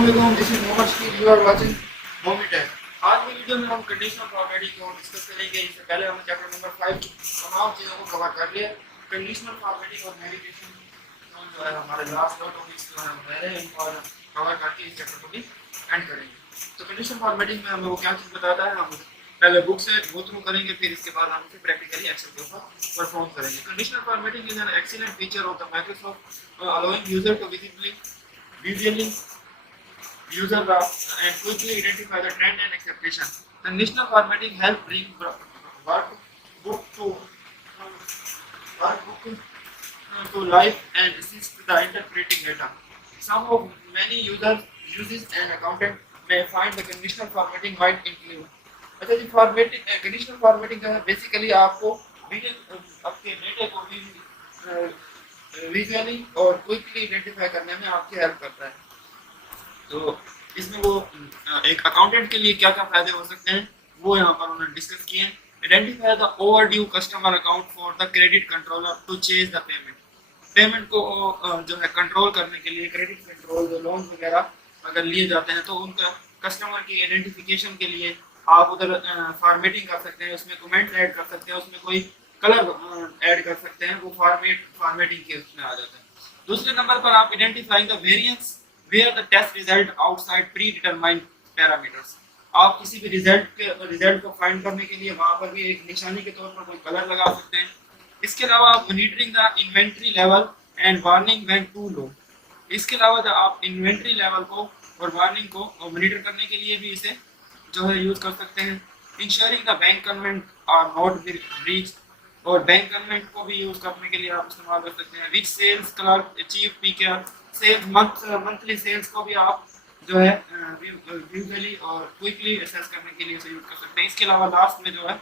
Assalamualaikum, this is Mohammed Shakir. You are watching Momitek. आज की video में हम कंडीशनल फॉर्मेटिंग को डिस्कस करेंगे। इससे पहले हमने चैप्टर नंबर 5 की तमाम चीज़ों को कवर कर लिया। कंडीशनल फॉर्मेटिंग और नेविगेशन जो है हमारे लास्ट दो टॉपिक्स जो है पहले इनको कवर करके इस चैप्टर को भी एंड करेंगे। तो कंडीशनल फॉर्मेटिंग में हमें वो क्या चीज़ बताता है, हम पहले बुक से गो थ्रू करेंगे, फिर इसके बाद हम उसे प्रैक्टिकली एक्सेल के ऊपर परफॉर्म करेंगे। Conditional formatting is an excellent feature of the Microsoft allowing user to visually user and quickly identify the trend and expectation. Conditional formatting help bring workbook to life and assist the interpreting data. Some of many users uses an accountant may find the conditional formatting might include. अच्छा जी, formatting conditional formatting जो है basically आपको आपके data को visually और quickly identify करने में आपकी हेल्प करता है। तो इसमें वो एक अकाउंटेंट के लिए क्या क्या फायदे हो सकते हैं वो यहाँ पर उन्होंने डिस्कस किए हैं। Identify the overdue customer account for the credit controller to change the payment को जो है कंट्रोल करने के लिए, क्रेडिट कंट्रोल जो लोन वगैरह अगर लिए जाते हैं तो उनका कस्टमर की आइडेंटिफिकेशन के लिए आप उधर फॉर्मेटिंग कर सकते हैं, उसमें कमेंट ऐड कर सकते हैं, उसमें कोई कलर ऐड कर सकते हैं, वो फॉर्मेटिंग के उसमें आ जाता है। दूसरे नंबर पर आप identifying the variance where the test result outside pre determined parameters. आप किसी भी रिजल्ट को फाइंड करने के लिए वहां पर भी एक निशानी के तौर पर कोई कलर लगा सकते हैं। इसके अलावा आप monitoring the inventory level and warning when too low. इसके अलावा आप इन्वेंट्री लेवल को और वार्निंग को मॉनिटर करने के लिए भी इसे जो है यूज कर सकते हैं। Ensuring the bank covenant are not breach, और बैंक कन्वेंट को भी यूज करने के लिए आप इस्तेमाल कर सकते हैं। Which sales clerk achieve PKR sales monthly sales को भी आप जो है विजुअली और क्विकली असेस करने के लिए इसे यूज कर सकते हैं। इसके अलावा लास्ट में जो है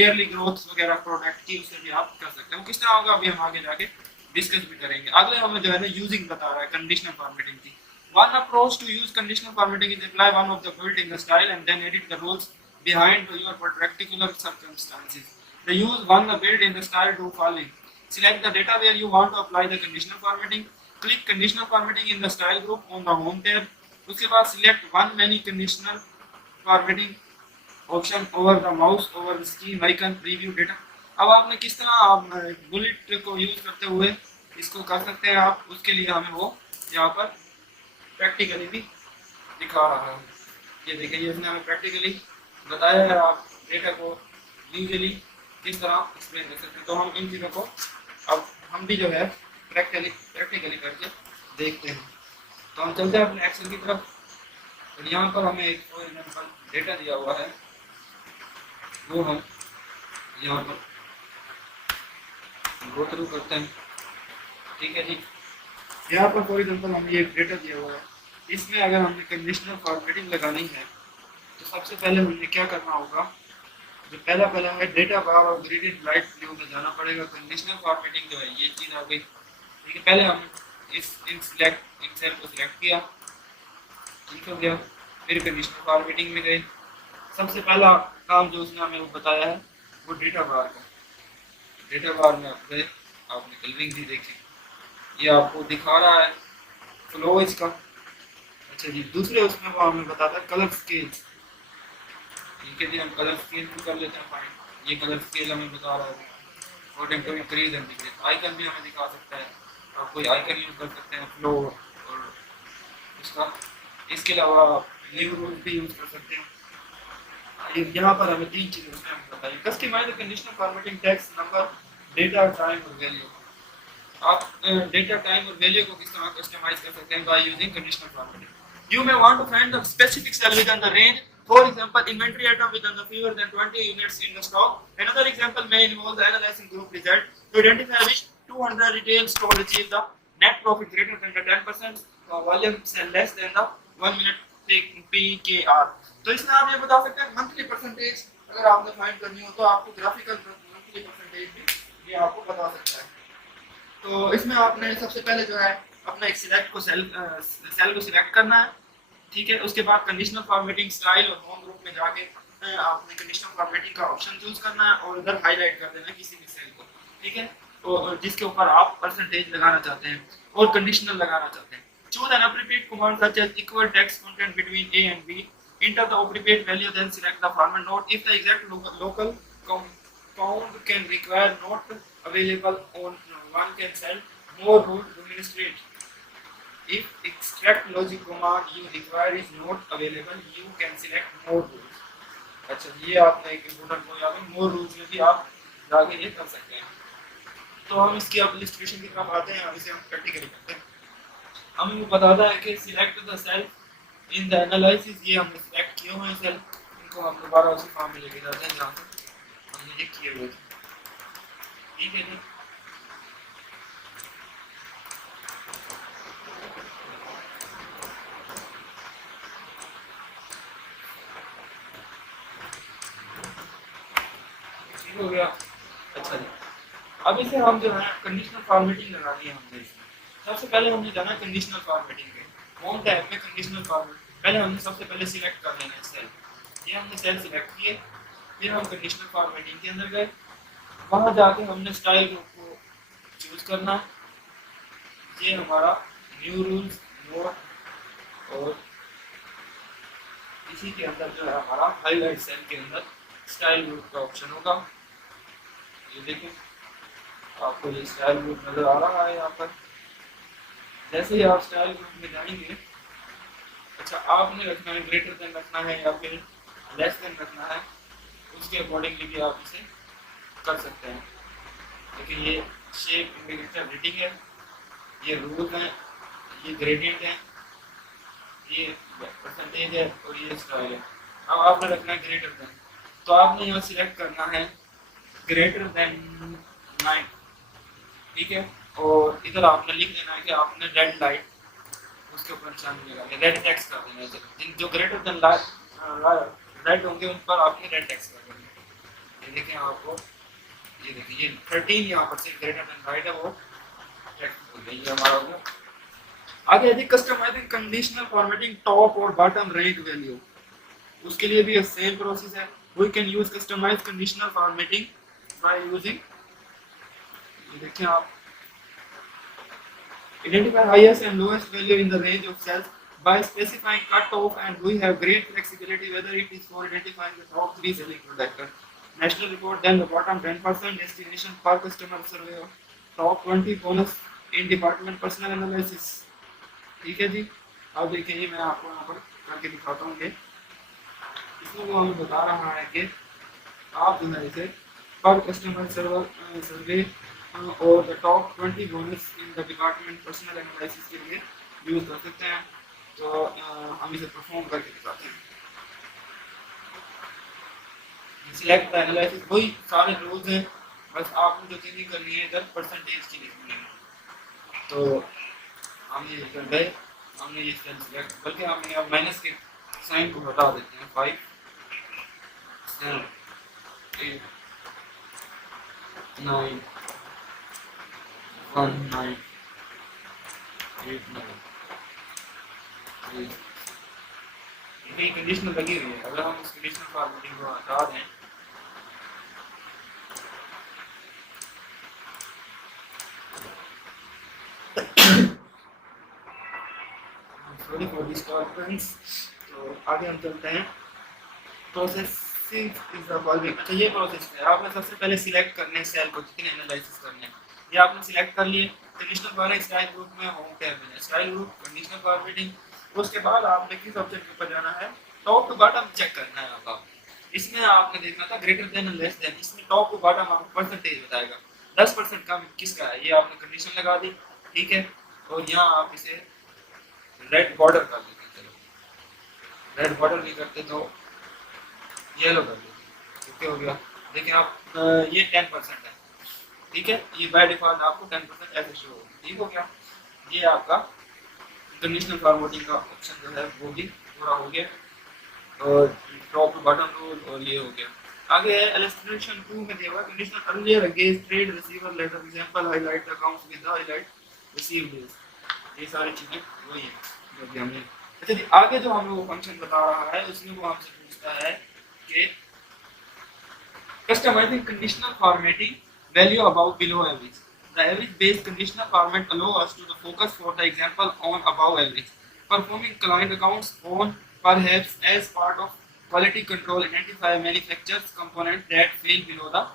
ईयरली ग्रोथ वगैरह प्रोडक्ट की उसे भी आप कर सकते हैं। किस तरह होगा अभी हम आगे जाके डिस्कस भी करेंगे। अगले हमें जो है ना यूजिंग बता रहा है कंडीशनल फॉर्मेटिंग की। One approach to use conditional formatting is apply one of the built-in style and then edit the rules behind your particular circumstances. The use one the built-in style to following. Select the data where you want to apply the conditional formatting. Click conditional formatting in the style group on the home tab. उसके बाद select one many conditional formatting option over the mouse over the scheme icon preview data. अब आपने किस तरह bullet को use करते हुए इसको कर सकते हैं आप, उसके लिए हमें वो यहाँ पर प्रैक्टिकली भी दिखा रहा है। ये देखिए, इसने हमें प्रैक्टिकली बताया है आप डेटा को यूजुअली किस तरह एक्सप्लेन कर सकते हैं। तो हम इन चीज़ों को अब हम भी जो है प्रैक्टिकली करके देखते हैं। तो हम चलते हैं अपने एक्सेल की तरफ। और यहाँ पर हमें एक डेटा दिया हुआ है, वो हम यहाँ पर गो थ्रू करते हैं। ठीक है जी, यहाँ पर फॉर एग्जांपल हमें एक डेटा दिया हुआ है। इसमें अगर हमने कंडीशनल फॉर्मेटिंग लगानी है तो सबसे पहले हमें क्या करना होगा, जो पहला है डेटा बार और ग्रेडेड लाइट ब्लू में जाना पड़ेगा। कंडीशनल फॉर्मेटिंग जो है ये चीज़ आ गई। ठीक है, पहले हम इन सेल को सिलेक्ट किया, ठीक हो गया, फिर कंडीशनल फॉर्मेटिंग में गए। सबसे पहला काम जो उसने हमें वो बताया है वो डेटा बार का। डेटा बार में आप गए, आपने कलरिंग भी देखी, ये आपको दिखा रहा है फ्लो इसका। अच्छा जी, दूसरे उसमें वो हमें बताता है कलर स्केल। ठीक है जी, हम कलर स्केल भी कर लेते हैं फाइंड। ये कलर स्केल हमें बता रहा है according to increase and decrease. Icon भी हमें दिखा सकता है, आप कोई आइकन यूज कर सकते हैं फ्लो और उसका। इसके अलावा न्यू रूल भी यूज कर सकते हैं। यहाँ पर हमें तीन चीज़ें उसमें हमें बताइए। Customize the conditional formatting text, number, data, time और वैल्यू। आप डेटा, टाइम और वैल्यू को किस तरह कस्टमाइज कर सकते हैं by using conditional formatting. You may want to find the specific cell within the range, for example inventory item within the fewer than 20 units in the stock. Another example may involve the analyzing group result to identify which 200 retail stores achieve the net profit greater than the 10% volume sell less than the 1 minute PKR. तो इसमें आप ये बता सकते हैं monthly percentage अगर आपने find करनी हो तो आपको ग्राफिकल मंथली परसेंटेज भी ये आपको बता सकता है। तो इसमें आपने सबसे पहले जो है अपना एक सेल को सिलेक्ट करना है। ठीक है, उसके बाद कंडीशनल फॉर्मेटिंग स्टाइल और होम ग्रुप में जाके आपने कंडीशनल फॉर्मेटिंग का ऑप्शन चूज करना है और उधर हाईलाइट कर देना है किसी भी सेल को। ठीक है, तो जिसके ऊपर आप परसेंटेज लगाना चाहते हैं और कंडीशनल लगाना चाहते हैं। choose an appropriate command such as equal text content between A and B. Enter the appropriate value, then select the format. Note if the exact local compound can require not available on one can sell more rule to administrate. If extract logic command you require is not available, you can select more rules. अच्छा ये आपने एक important point याद है, मोर rules में भी आप जाके ये कर सकते हैं। तो हम इसकी अब इलस्ट्रेशन की तरफ आते हैं, अब इसे हम प्रैक्टिकली करते हैं। हमें बताता है कि select the cell in the analysis, ये हमने सिलेक्ट किए हुए हैं सेल, इनको हम दोबारा उसी फॉर्म में लेके जाते हैं जहाँ से हमने ये किए हुए थे। ठीक है जी, ठीक हो गया। अच्छा जी, अब इसे हम जो है कंडीशनल फॉर्मेटिंग लगानी है हमने इसमें। सबसे पहले हमने जाना कंडीशनल फॉर्मेटिंग पे। होम टैब में कंडीशनल फॉर्मेट पहले हमने सबसे पहले सिलेक्ट कर लेना है सेल, ये हमने सेल सिलेक्ट किए, फिर हम कंडीशनल फॉर्मेटिंग के अंदर गए, वहाँ जाके हमने स्टाइल ग्रुप को चूज करना है। ये हमारा न्यू रूल्स नोट, और इसी के अंदर जो है हमारा हाईलाइट सेल के अंदर स्टाइल ग्रुप का ऑप्शन होगा। ये देखिए आपको ये स्टाइल ग्रुप नजर आ रहा है यहाँ पर। जैसे ही आप स्टाइल ग्रुप में जाएंगे, अच्छा आपने रखना है ग्रेटर देन रखना है या फिर लेस देन रखना है, उसके अकॉर्डिंगली भी आप इसे कर सकते हैं। लेकिन ये शेप इंडिकेटर रेटिंग है, ये रूल है, ये ग्रेडियंट है, ये परसेंटेज है और ये स्टाइल है। अब आपने रखना है ग्रेटर देन, तो आपने यहाँ सिलेक्ट करना है ग्रेटर देन 9, ठीक है। और इधर आपने लिख देना है कि आपने रेड लाइट उसके ऊपर निशान मिलेगा, रेड टेक्स्ट कर देना है। जिन जो ग्रेटर देन रेड होंगे उन पर आपने रेड टेक्स्ट कर देना। ये देखें आपको, ये देखिए ये 13 यहाँ पर से ग्रेटर देन राइट है वो टेक्स्ट हो गई, ये हमारा हो गया। आगे यदि कस्टमाइजिंग कंडीशनल फॉर्मेटिंग टॉप और बॉटम रैंक वैल्यू, उसके लिए भी सेम प्रोसेस है। We can use customize conditional formatting by using, ये देखिए आप, identify highest and lowest value in the range of cells by specifying cutoff, and we have great flexibility whether it is for identifying the top 3 selling product. National report, then the bottom 10% destination per customer survey, top 20 bonus in department personal analysis। ठीक है जी, अब देखिए मैं आपको यहाँ पर करके दिखाता हूँ कि इसमें वो हमें बता रहा है कि आप जो है इसे पर कस्टमर सर्वे और the top 20 bonus in the department personal analysis के लिए यूज कर सकते हैं। तो हम इसे परफॉर्म करके दिखाते हैं। सिलेक्ट द एनालिसिस, वही सारे रूल्स हैं, बस आपने जो चीज़ें करनी है इधर परसेंटेज की लिखनी है। तो हमने इधर गए, हमने ये सेल सिलेक्ट, बल्कि हमने अब माइनस के साइन को हटा देते हैं। 5 7 8 9 1 9 8 9, ये कंडीशनल लगी हुई है। अगर हम इस कंडीशनल फॉर्मेटिंग को हटा दें, सॉरी फॉर डिस्टर्बेंस, तो आगे हम चलते हैं। Processing is the following. अच्छा ये प्रोसेस है, आपने सबसे पहले सिलेक्ट करने सेल को जितने एनालिसिस करने हैं, ये आपने सिलेक्ट कर लिए। कंडीशनल फॉर्मेटिंग स्टाइल ग्रुप में होम टैब में स्टाइल ग्रुप कंडीशनल फॉर्मेटिंग, उसके बाद आपने किस ऑप्शन के ऊपर जाना है, टॉप टू बॉटम चेक करना है आपका। इसमें आपने देखना था greater than and less than, इसमें टॉप टू बॉटम आपको परसेंटेज बताएगा 10% कम किसका है, ये आपने कंडीशन लगा दी, ठीक है। और यहाँ आप इसे रेड बॉर्डर कर देते, चलो रेड बॉर्डर नहीं करते तो येलो कर देते, ओके हो गया। देखिए आप ये 10% है, ठीक है, ये बाय डिफॉल्ट आपको 10% ऐसे शो होगा, ठीक हो गया। ये आपका कंडीशनल फॉर्मेटिंग का ऑप्शन जो है वो भी पूरा हो गया, और टॉप टू बॉटम रूल, और ये हो गया। आगे है इलस्ट्रेशन 2 में दिया हुआ conditional earlier against trade receiver letter example highlight accounts with the highlight received, ये सारी चीजें वही है जो भी हमने। अच्छा जी, आगे जो हमें वो फंक्शन बता रहा है उसमें वो हमसे पूछता है कि customising conditional formatting value about below average. The average based conditional format allow us to the focus for the example on above average. Performing client accounts on perhaps as part of quality control identify manufacturers components that fall below the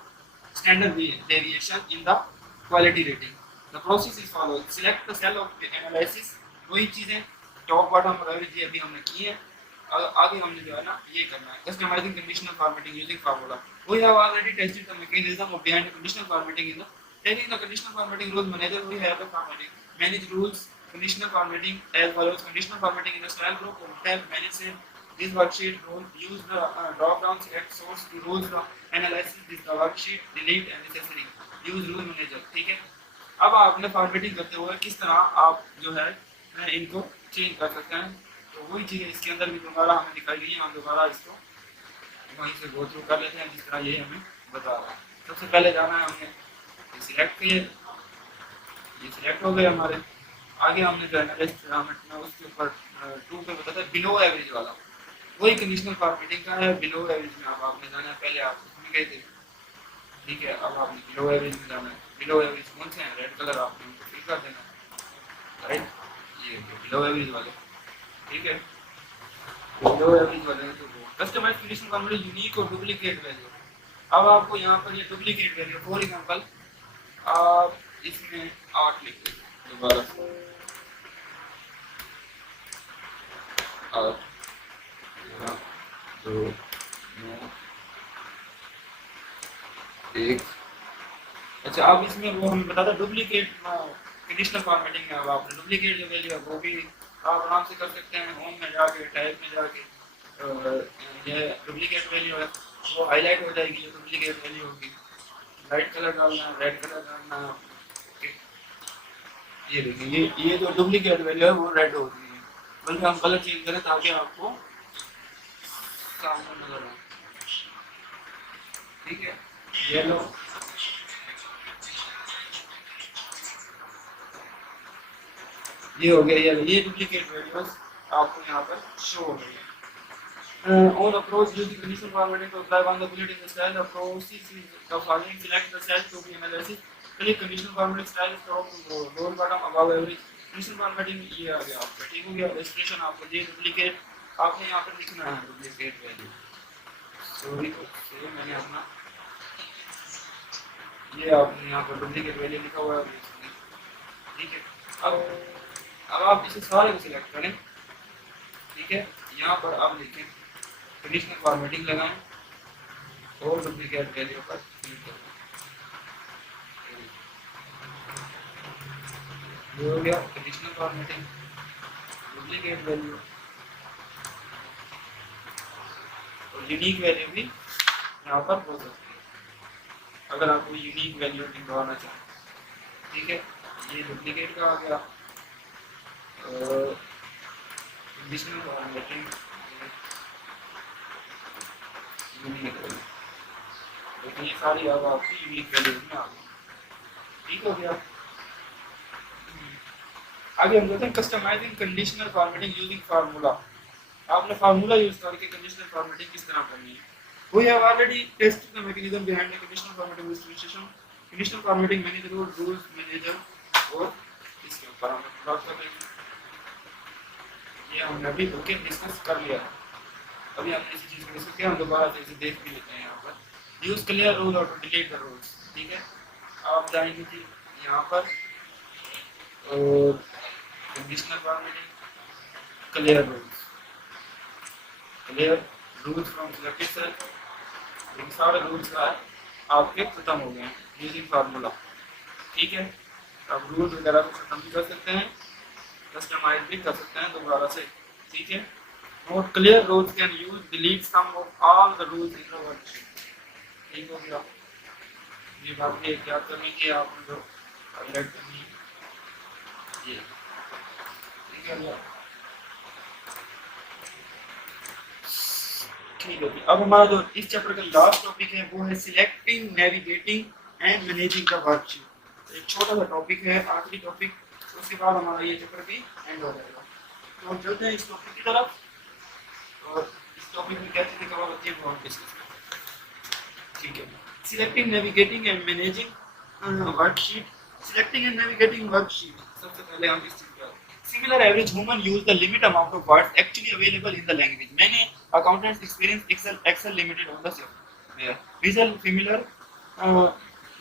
standard deviation in the quality rating. The process is followed. Select the cell of analysis. वही चीजें top bottom और average ये अभी हमने की है. आगे हमने जो है ना ये करना है customising conditional formatting using formula. We have already tested the mechanism of behind the conditional formatting in the taking the conditional formatting rules manager. We have the formatting manage rules conditional formatting as follows. Conditional formatting in the style group of tab manage save this worksheet rule use the drop down select source to rules the analysis this the worksheet delete and necessary use rule manager. ठीक है. अब आपने formatting करते हुए किस तरह आप जो है इनको चेंज कर सकते हैं. तो वही चीज़ इसके अंदर भी दोबारा हमें दिखाई गई है. हम दोबारा इसको वहीं से गो थ्रू कर लेते हैं जिस तरह ये हमें बता रहा है. सबसे पहले जाना है हमने सिलेक्ट किए. ये सिलेक्ट हो गए हमारे. आगे हमने जो एनालिस्ट में उसके ऊपर टू पे बताया था बिलो एवरेज वाला. वही कंडीशनल फॉर्मेटिंग का है. बिलो एवरेज में अब आपने जाना है. पहले आप उसमें गए थे. ठीक है. अब आपने बिलो एवरेज में जाना है. बिलो एवरेज कौन से हैं? रेड कलर आपने उनको फिल कर देना है. राइट. ये बिलो एवरेज वाले. ठीक है. बिलो एवरेज वाले तो कस्टमाइज कंडीशनल फॉर्मेट यूनिक और डुप्लीकेट वैल्यू. अब आपको यहाँ पर ये डुप्लीकेट वैल्यू फॉर एग्जांपल आप इसमें 8 लिख दो दोबारा से. 8 2 9 1. अच्छा अब इसमें वो हमें बताता डुप्लीकेट कंडीशनल फॉर्मेटिंग है. अब आपने डुप्लीकेट जो वैल्यू है वो भी आप आराम से कर सकते हैं. होम में जाके टाइप में जाके ये डुप्लीकेट वैल्यू है वो हाईलाइट हो जाएगी. जो डुप्लीकेट वैल्यू होगी वाइट कलर डालना है रेड कलर डालना है. ये देखिए ये जो डुप्लीकेट वैल्यू है वो रेड हो रही है. बल्कि हम कलर चेंज करें ताकि आपको सामने नजर आए. ठीक है. येलो ये हो गया. ये डुप्लीकेट वैल्यूज आपको यहाँ पर शो हो गई है. On approach using conditional formatting to apply one the bullet in the style approach is the following. Select the cell to be analysis. Click conditional formatting style top lower bottom above average. conditional formatting ये आ गया आपका. ठीक हो गया. illustration आपको ये duplicate आपने यहाँ पर लिखना है डुप्लीकेट वैल्यू. सॉरी तो मैंने अपना ये आपने यहाँ पर डुप्लीकेट वैल्यू लिखा हुआ है. ठीक है. अब आप इसे सारे को सिलेक्ट करें. ठीक है. यहाँ पर आप लिखें कंडीशनल फॉर्मेटिंग लगाएं और डुप्लीकेट वैल्यू पर क्लिक करें. ये हो गया कंडीशनल फॉर्मेटिंग. डुप्लीकेट वैल्यू और यूनिक वैल्यू भी यहाँ पर हो सकती है अगर आपको यूनिक वैल्यू निकालना चाहें. ठीक है. ये डुप्लीकेट का आ गया. Conditional formatting unique value. तो ये सारी अब आपकी यूनिक वैल्यूज में आ गई. ठीक हो गया. आगे हम देखते हैं customising conditional formatting using formula. आपने फार्मूला यूज करके कंडीशनल फॉर्मेटिंग किस तरह करनी है. We have already tested the mechanism behind the conditional formatting illustration. Conditional formatting manager rules manager और इसके ऊपर हम बात कर रहे हैं. ये हमने अभी ओके डिस्कस कर लिया. अभी हमने इसी चीज को डिस्कस किया. हम दोबारा से इसे देख भी लेते हैं. यहाँ पर यूज क्लियर रूल और डिलीट द रूल्स. ठीक है. आप जाएंगे जी यहाँ पर और conditional formatting clear rules from selected cell. इन सारे रूल्स का आपके खत्म हो गए हैं यूजिंग फार्मूला. ठीक है. अब रूल वगैरह को खत्म भी कर सकते हैं कस्टमाइज भी कर सकते हैं दोबारा से. ठीक है. Note clear rules can use delete some of all the rules in the worksheet. ठीक हो गया. ये बात ये क्या करने की आपने जो हाईलाइट करनी है ये. ठीक है. ठीक है. अब हमारा जो इस चैप्टर का लास्ट टॉपिक है वो है selecting navigating and managing the worksheet. एक छोटा सा टॉपिक है आखिरी टॉपिक. उसके बाद हमारा ये चैप्टर भी एंड हो जाएगा. तो हम चलते हैं इस टॉपिक की तरफ और इस टॉपिक में क्या चीजें कवर होती है वो हम डिस्कस करते हैं. ठीक है. Selecting navigating and managing worksheet Selecting and navigating worksheet. सबसे पहले हम इस चीज पर similar average human use the limit amount of words actually available in the language. Many accountants experience Excel limited on the software. Visual familiar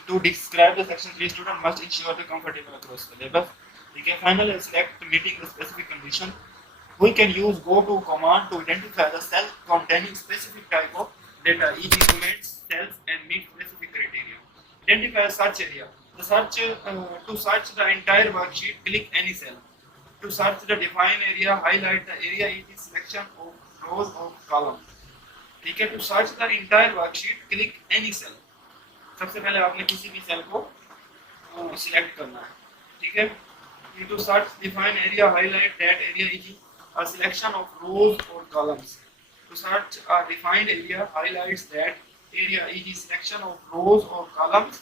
to describe the section the student must ensure the comfortable across syllabus. We can finally select meeting the specific condition. We can use go to command to identify the cell containing specific type of data, e.g. comments, cells and meet specific criteria. Identify a search area. The search to search the entire worksheet, click any cell. To search the define area, highlight the area e.g. selection of rows or columns. ठीक है, to search the entire worksheet click any cell. सबसे पहले आपने किसी भी cell को select करना है. ठीक है, to search define area highlight that area is a selection of rows or columns. To search a defined area highlights that area is selection of rows or columns.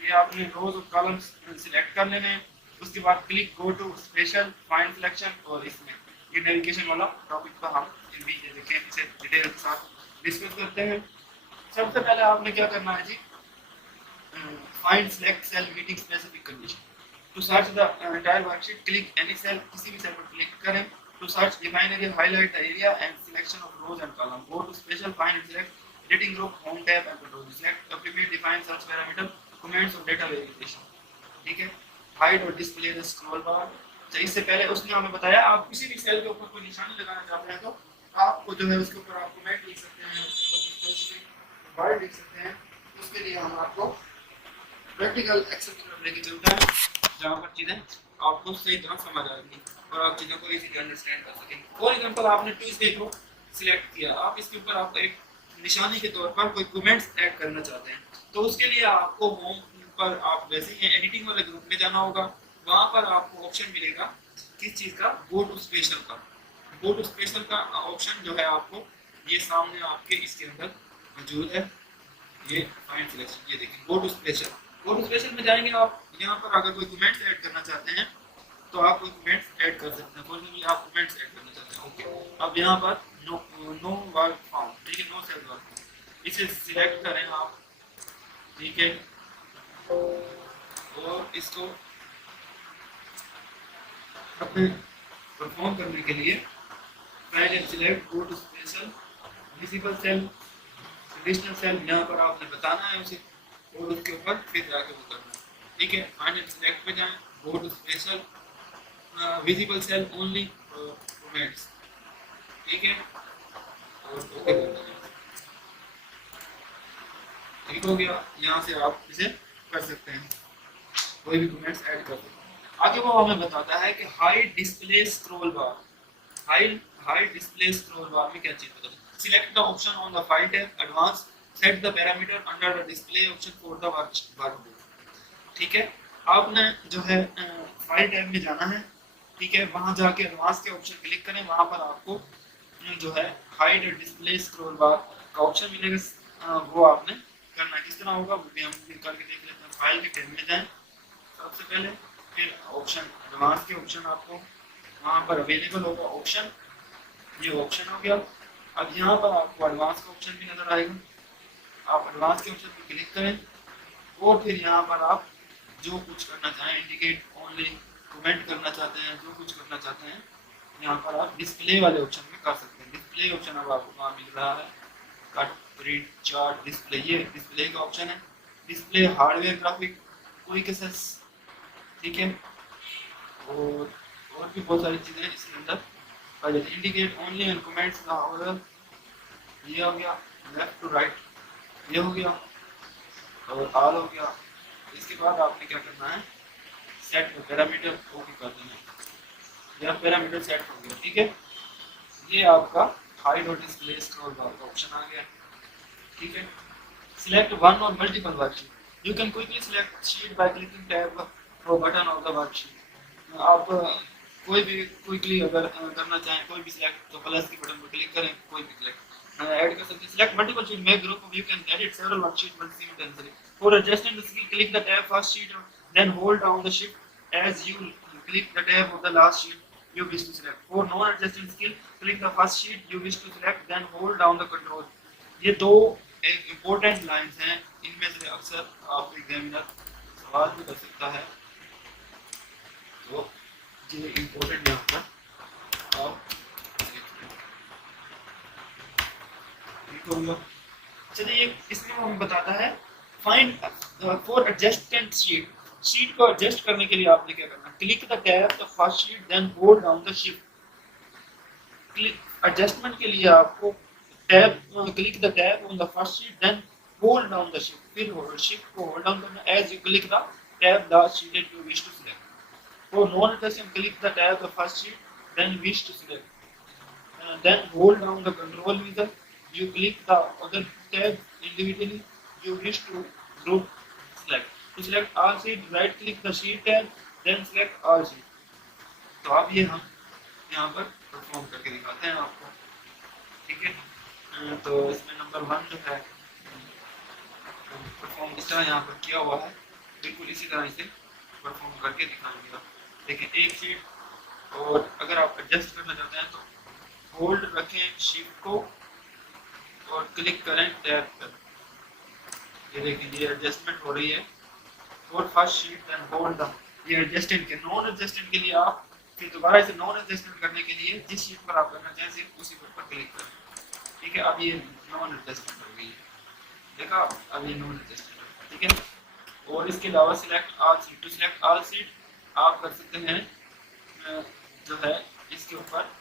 ये आपने rows और columns select कर लेने हैं. उसके बाद click go to special find selection. और इसमें ये नेविगेशन वाला टॉपिक पर हम भी देखें, इसे डिटेल के साथ डिस्कस करते हैं. सबसे पहले आपने क्या करना है जी, find select cell meeting specific condition. To search the entire worksheet click any cell, किसी भी सेल पर क्लिक करें. To search define area highlight the area and selection of rows and column. Go to special find select editing group home tab and control. Select prepaid define search parameter comments और data verification. ठीक है, hide और display the scroll बार. तो इससे पहले उसने हमें बताया आप किसी भी सेल के ऊपर कोई निशानी लगाना चाहते हैं तो आपको जो है उसके ऊपर आप कमेंट लिख सकते हैं, उसके ऊपर वर्ड लिख सकते हैं. उसके लिए हम आपको प्रैक्टिकल एक्सेल की तरफ लेके चलते हैं जहाँ पर चीज़ें आपको सही तरह समझ आएंगी और आप चीज़ों को इजीली अंडरस्टैंड कर सकेंगे. फॉर एग्जांपल आपने ट्यूसडे को सिलेक्ट किया, आप इसके ऊपर आपको एक निशानी के तौर पर कोई कमेंट्स ऐड करना चाहते हैं तो उसके लिए आपको होम पर आप वैसे ही एडिटिंग वाले ग्रुप में जाना होगा. वहाँ पर आपको ऑप्शन मिलेगा किस चीज़ का, गो टू स्पेशल का. गो टू स्पेशल का ऑप्शन जो है आपको ये सामने आपके इसके अंदर मौजूद है. ये फाइंड सिलेक्शन, ये देखिए go to special. Go to special में जाएंगे आप, यहाँ पर अगर कोई कमेंट्स ऐड करना चाहते हैं तो आप कोई कमेंट्स ऐड कर सकते हैं. फॉर एग्जांपल आप कमेंट्स ऐड करना चाहते हैं, ओके. अब यहाँ पर नो वर्क फाउंड, ठीक है, नो सेल वर्क, इसे सिलेक्ट करें आप. ठीक है, और इसको अपने परफॉर्म करने के लिए पहले select go to special visible cell conditional cell, यहाँ पर आपने बताना है उसे और उसके ऊपर फिर जाके वो करना है. ठीक है, फाइनल सिलेक्ट पे जाएं, go to special visible cell only comments. ठीक है, और ओके करना है. ठीक हो गया, यहाँ से आप इसे कर सकते हैं, कोई भी कमेंट्स ऐड कर सकते हैं. आगे वो हमें बताता है कि हाइड डिस्प्ले स्क्रॉल बार. हाइड डिस्प्ले स्क्रॉल बार में क्या चीज बताता है. Select the option on the file tab advance, set the parameter under the display option for the workbook. ठीक है, आपने जो है फाइल टैब में जाना है. ठीक है, वहां जाके एडवांस के ऑप्शन क्लिक करें. वहां पर आपको जो है हाइड डिस्प्ले स्क्रॉल बार का ऑप्शन मिलेगा. वो आपने करना किस तरह होगा वो भी हम करके देख लेते हैं. फाइल के टैब में जाएं सबसे पहले, फिर ऑप्शन एडवांस के ऑप्शन आपको वहाँ पर अवेलेबल होगा ऑप्शन. ये ऑप्शन हो गया. अब यहाँ पर आपको एडवांस का ऑप्शन भी नजर आएगा. आप एडवांस के ऑप्शन पर क्लिक करें और फिर यहाँ पर आप जो कुछ करना चाहें, इंडिकेट ओनली, कमेंट करना चाहते हैं, जो कुछ करना चाहते हैं यहाँ पर आप डिस्प्ले वाले ऑप्शन में कर सकते हैं. डिस्प्ले ऑप्शन अब आपको वहाँ मिल रहा है, कट प्रिंट चार्ट डिस्प्ले, ये डिस्प्ले का ऑप्शन है. Display hardware graphic quick access. ठीक है, और भी बहुत सारी चीज़ें इसके अंदर आ जाती है. Indicate only and comments the order, ये हो गया. लेफ्ट टू राइट, ये हो गया. और ऑल हो गया. इसके बाद आपने क्या करना है, सेट पैरामीटर ओके कर देना है. यह पैरामीटर सेट हो गया. ठीक है, ये आपका हाइड और डिस्प्ले स्क्रॉल बार का ऑप्शन आ गया. ठीक है, सिलेक्ट वन और multiple worksheet. You can quickly select sheet by clicking tab और बटन ऑफ द वर्कशीट. आप कोई भी क्विकली अगर करना चाहें कोई भी सिलेक्ट तो प्लस के बटन पर क्लिक करें, कोई भी सिलेक्ट ऐड कर सकते हैं. Select multiple sheet make group, you can edit several worksheet simultaneously. For adjusting the skill, click the tab first sheet, then hold down the shift as you click the tab of the last sheet you wish to select. For non-adjusting skill, click the first sheet you wish to select, then hold down the control. ये दो एक important lines हैं. इनमें से अक्सर आपको examiner सवाल भी कर सकता है तो ये इम्पोर्टेंट यहाँ पर आप ठीक होगा। चलिए इसमें हमें बताता है find for adjustment sheet. Sheet को एडजस्ट करने के लिए आपने क्या करना है, click the tab the first sheet then hold down the shift. Click adjustment के लिए आपको tab click the tab on the first sheet then hold down the shift, फिर होल्ड शिफ्ट को होल्ड डाउन करना as you click the tab the sheet you wish to select. For non adjusting click the tab the first sheet then wish to select, then hold down the control wheel, you click the other tab individually you wish to group select. To select all sheet, right click the sheet tab, then select all sheet. तो अब ये हम यहाँ पर perform करके दिखाते हैं आपको, ठीक है। तो इसमें नंबर 1 जो है परफॉर्म इस तरह यहाँ पर किया हुआ है, बिल्कुल इसी तरह इसे परफॉर्म करके दिखाएंगे। देखिए एक शीट, और अगर आप एडजस्ट करना चाहते हैं तो होल्ड रखें शिफ्ट को और क्लिक करें टैब पर। ये देखिए ये एडजस्टमेंट हो रही है और first sheet then hold the, ये एडजस्टमेंट के नॉन एडजस्टमेंट के लिए आप फिर दोबारा इसे नॉन एडजस्टमेंट करने के लिए जिस शीट पर आप करना चाहें सिर्फ उसी पर क्लिक करें, ठीक है। अब ये नॉन एडजस्टमेंट हो गई है, देखा, अब ये नॉन एडजस्टमेंट, ठीक है। और इसके अलावा select all sheet, to select all sheet आप कर सकते हैं जो है इसके ऊपर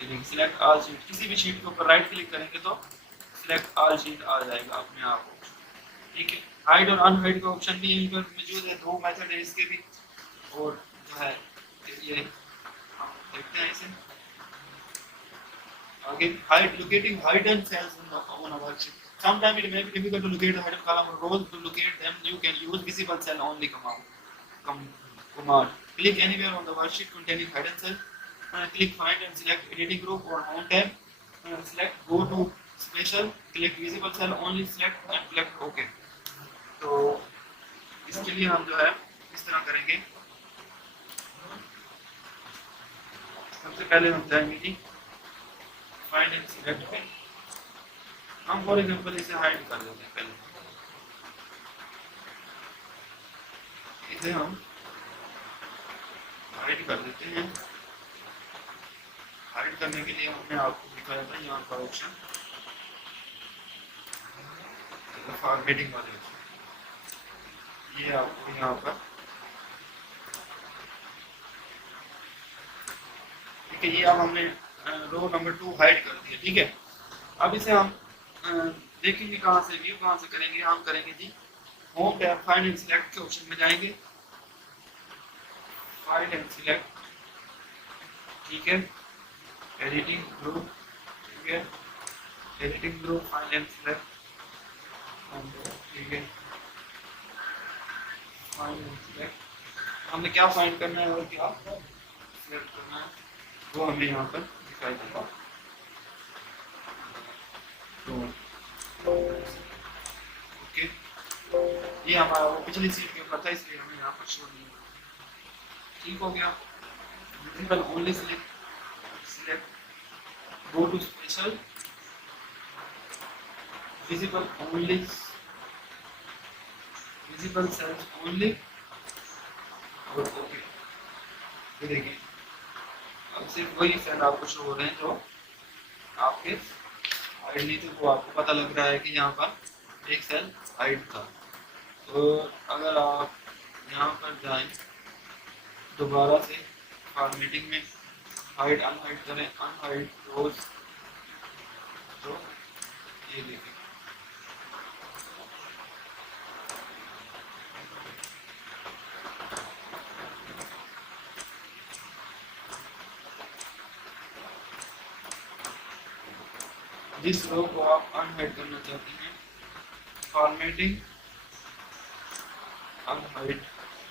सिलेक्ट ऑल शीट, किसी भी शीट के ऊपर राइट क्लिक करेंगे तो सिलेक्ट ऑल शीट आ जाएगा अपने आप, ठीक है। हाइड और अनहाइड का ऑप्शन भी यहीं पर मौजूद है, दो मेथड है इसके भी। और जो है ये हम देखते हैं इसे आगे, hide locating hidden cells on a worksheet, sometimes it may be difficult to locate the hidden column or rows. To locate them you can use visible cell only command. Click anywhere on the worksheet containing hidden cell, click find and select editing group or home tab, select go to special, click visible cell only, select and select OK। तो इसके लिए हम जो है इस तरह करेंगे, सबसे पहले हम जाएंगे जी फाइंड एंड सिलेक्ट पे, हम फॉर एग्जांपल इसे हाइड कर देते हैं, पहले इसे हम हाइड कर देते हैं। हाइड करने के लिए हमने आपको दिखाया था यहाँ पर ऑप्शन फॉर्मेटिंग वाले ऑप्शन, ये आपको यहाँ पर, ठीक है। ये अब हमने रो नंबर 2 हाइड कर दिया, ठीक है। अब इसे हम देखेंगे कहाँ से, व्यू कहाँ से करेंगे, हम करेंगे जी home tab, find and select के ऑप्शन में जाएंगे, फाइंड एंड सिलेक्ट, ठीक है। एडिटिंग ग्रुप, ठीक है, editing group, find and select, ठीक है, फाइंड एंड सिलेक्ट, हमें क्या फाइंड करना है और क्या सिलेक्ट करना है वो हमें यहाँ पर दिखाई देगा। तो ओके, ये हमारा वो पिछली सीट के ऊपर था इसलिए हमें यहाँ पर शो नहीं हुआ, ठीक हो गया। Visible only select go to special, visible only, visible cells only और ओके। ये देखिए अब सिर्फ वही सेल आपको शो हो रहे हैं जो आपके हाइड नहीं थे, वो आपको पता लग रहा है कि यहाँ पर एक सेल हाइड था। तो अगर आप यहाँ पर जाएं दोबारा से फॉर्मेटिंग में हाइड अनहाइड करें, अनहाइड रोज, तो ये देखिए जिस रो को आप अनहाइड करना चाहते हैं, फॉर्मेटिंग अनहाइड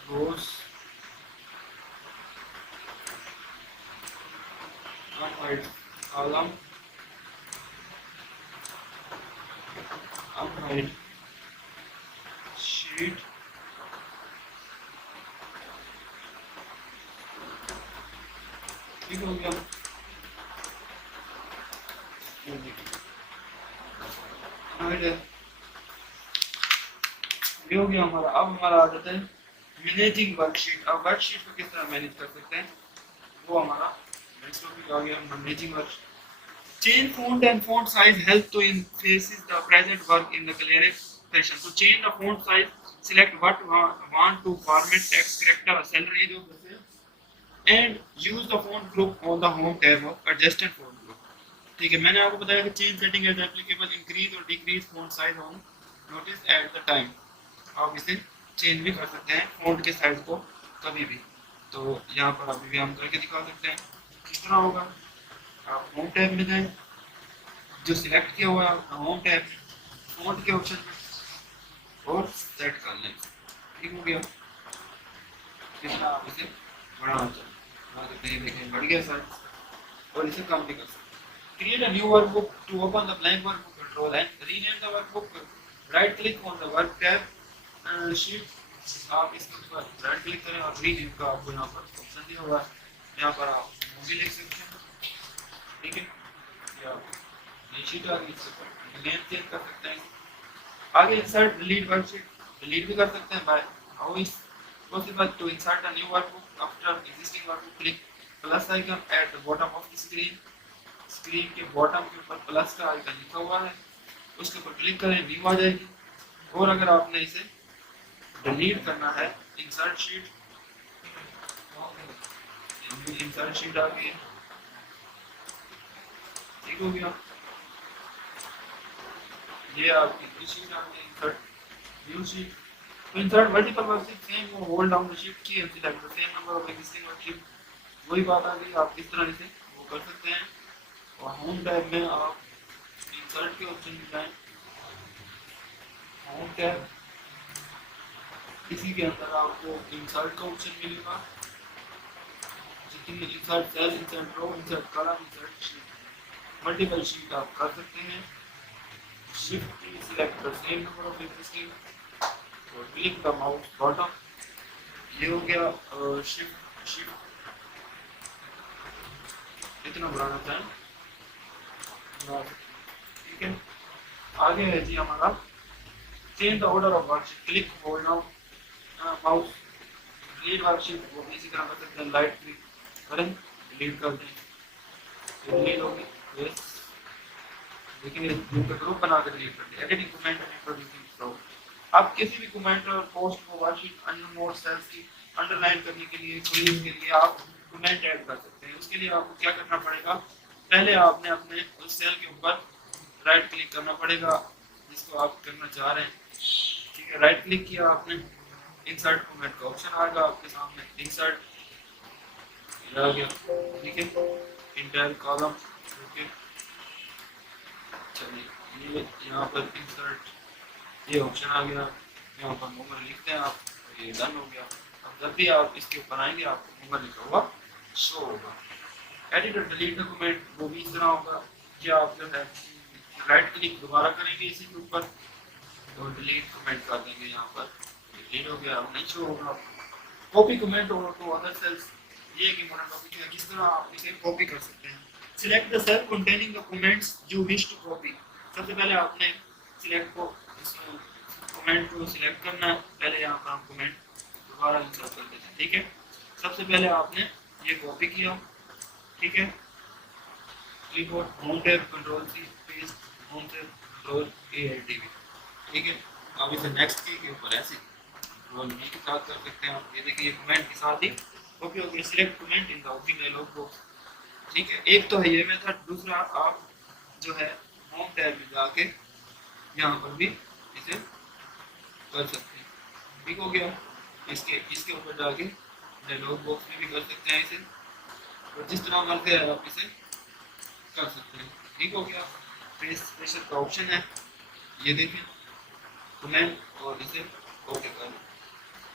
रोज, अनहाइड कॉलम, अनहाइड शीट, ठीक हो गया। ये हो गया हमारा। अब हमारा आ जाता है मैनेजिंग वर्कशीट। अब वर्कशीट को किस तरह मैनेज कर सकते हैं, वो हमारा नेक्स्ट टॉपिक आ गया, managing worksheet. Change font and font size help to emphasize the present work in the clearest fashion. So change the font size, select what want to format text, character, salary जो जैसे, and use the font group on the home tab of adjusted font group. ठीक है, मैंने आपको बताया कि change setting is applicable, increase or decrease font size on notice at the time. आप इसे चेंज भी कर सकते हैं फॉन्ट के साइज को कभी भी। तो यहाँ पर अभी भी हम करके दिखा सकते हैं किस तरह होगा। आप होम टैब में जाएं, जो सिलेक्ट किया हुआ है होम टैब फॉन्ट के ऑप्शन में और सेट कर लें। ठीक हो गया, कितना आप इसे बढ़ाना चाहें हैं, देखें बढ़ गया साइज, और इसे कम भी कर सकते हैं। Create a new workbook to open the blank workbook, control and rename the workbook, right click on the work tab sheet. आप इसके ऊपर राइट क्लिक करें और रीनेम का आपको यहाँ पर ऑप्शन दिया हुआ है, यहाँ पर आप मूवी लिख सकते हैं। ठीक है, या शीट आ गई, नेम चेंज कर सकते हैं। आगे इंसर्ट डिलीट वर्कशीट, डिलीट भी कर सकते हैं by how is possible to insert a new workbook after existing workbook. Click plus icon at the bottom of the screen, screen के बॉटम के ऊपर प्लस का आइकन लिखा हुआ है, उसके ऊपर क्लिक करें, न्यू आ जाएगी। और अगर आपने इसे डिलीट करना है, इंसर्ट शीट, इंसर्ट शीट आ गई, ठीक हो गया। ये आपकी न्यू शीट आ गई, इंसर्ट न्यू शीट। तो इंसर्ट मल्टीपल वर्कशीट, सेम वो होल्ड डाउन द शिफ्ट की and select the same number of existing worksheet. वही बात आ गई, आप किस तरह से वो कर सकते हैं। और होम टैब में आप इंसर्ट के ऑप्शन में जाएं, होम टैब, इसी के अंदर आपको इंसर्ट का ऑप्शन मिलेगा, जितनी insert cell, insert row, insert column, insert sheet, multiple sheet आप कर सकते हैं। Shift key select the same number of existing और क्लिक द माउस बटन, ये हो गया शिफ्ट शिफ्ट इतना बढ़ाना चाहें। ठीक है, आगे है जी हमारा change the order of worksheet, click hold now mouse delete worksheet, वो इसी तरह कर सकते हैं, लाइट क्लिक करें डिलीट कर दें, डिलीट होगी। यस, देखिए ग्रुप बना कर डिलीट कर दें। Editing comment and introducing flow, आप किसी भी कमेंट और पोस्ट को वर्कशीट अन्य नोट सेल्स की अंडरलाइन करने के लिए, क्लिक के लिए आप कमेंट ऐड कर सकते हैं। उसके लिए आपको क्या करना पड़ेगा, पहले आपने अपने उस सेल के ऊपर राइट क्लिक करना पड़ेगा जिसको आप करना चाह रहे हैं। ठीक है, राइट क्लिक किया आपने, इंसर्ट कमेंट का ऑप्शन आएगा आपके सामने, इंसर्ट आ गया। ठीक है, इंटर कॉलम, ओके, चलिए ये यहाँ पर इंसर्ट ये ऑप्शन आ गया, यहाँ पर नंबर लिखते हैं आप, ये डन हो गया। अब जब भी आप इसके ऊपर आएंगे आपको नंबर लिखा हुआ शो होगा। एडिट और डिलीट डॉक्यूमेंट, वो भी इस तरह होगा कि आप जो है राइट क्लिक दोबारा करेंगे इसी के ऊपर तो डिलीट कमेंट कर देंगे, यहाँ पर डिलीट हो गया, अब नहीं शो होगा। कॉपी कमेंट और टू अदर सेल्स, ये एक इम्पोर्टेंट टॉपिक है, किस तरह आप इसे कॉपी कर सकते हैं। Select the cell containing the comments you wish to copy, सबसे पहले आपने सिलेक्ट को कमेंट को सिलेक्ट करना है, पहले यहाँ पर हम कमेंट दोबारा इंसर्ट कर देते हैं। ठीक है, सबसे पहले आपने ये कॉपी किया, ठीक है, keyboard home tab control C paste, home tab control A L T V. ठीक है, अब इसे नेक्स्ट की के ऊपर ऐसे कंट्रोल वी के साथ कर सकते हैं आप। ये देखिए कमेंट के साथ ही कॉपी हो गई। Select comment in the open dialog box, ठीक है, एक तो है ये मेथड, दूसरा आप जो है होम टैब में जाके यहाँ पर भी इसे कर सकते हैं। ठीक हो गया, इसके ऊपर जाके डायलॉग बॉक्स में भी कर सकते हैं इसे, और जिस तरह मर्जी है आप इसे कर सकते हैं। ठीक हो गया, फेस प्रेशर का ऑप्शन है, ये देखें कमेंट और इसे ओके कर लो।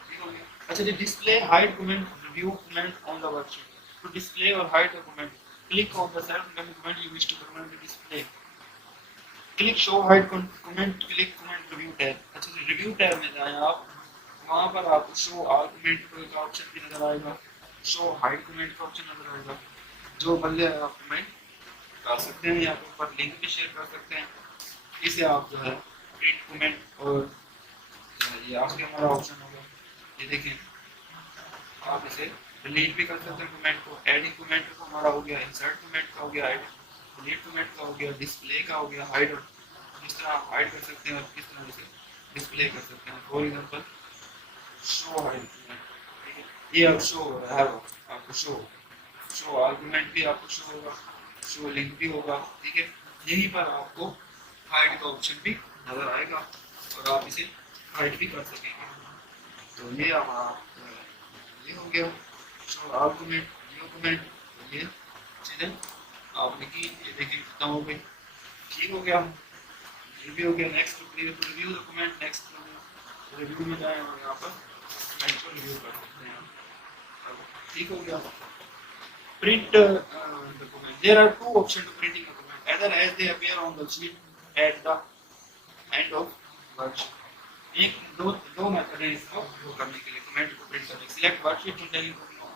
ठीक हो गया। अच्छा जी, display hide comment review comment on the worksheet, to display और hide the comment click on the cell comment you wish to comment the display, click show hide comment, click comment review tab. अच्छा जी, review tab में जाएं आप, वहाँ पर आपको show all comment का ऑप्शन भी नजर आएगा, शो हाइड कमेंट का ऑप्शन नजर आएगा, जो बंदे आप कमेंट कर सकते हैं, या तो ऊपर लिंक भी शेयर कर सकते हैं। इसे आप जो है प्रिंट कमेंट और ये आखिरी हमारा ऑप्शन होगा, ये देखें आप इसे डिलीट भी कर सकते हैं कमेंट को। एडिंग कमेंट को हमारा हो गया, इंसर्ट कमेंट का हो गया, डिलीट कमेंट का हो गया, डिस्प्ले का हो गया, हाइड, और किस तरह आप हाइड कर सकते हैं और किस तरह इसे डिस्प्ले कर सकते हैं। For example show hide comment, ठीक है, ये अब शो हो रहा है, आपको शो आर्गुमेंट भी आपको शो होगा, शो लिंक भी होगा, ठीक है। यहीं पर आपको हाइड का ऑप्शन भी नजर आएगा और आप इसे हाइड भी कर सकेंगे। तो ये हमारा ये हो गया शो आर्गुमेंट, न्यू कमेंट, ये चीज़ें आपने की, ये देखिए खत्म हो गई, ठीक हो गया, ये भी हो गया। Next review the comment, next review में जाएं और यहाँ पर कमेंट को रिव्यू कर सकते हैं, ठीक हो गया। Print the comment. There are two options to printing a comment, either as they appear on the sheet at the end of worksheet. एक दो मेथड है इसको वो करने के लिए, कमेंट को प्रिंट करने। Select worksheet to tell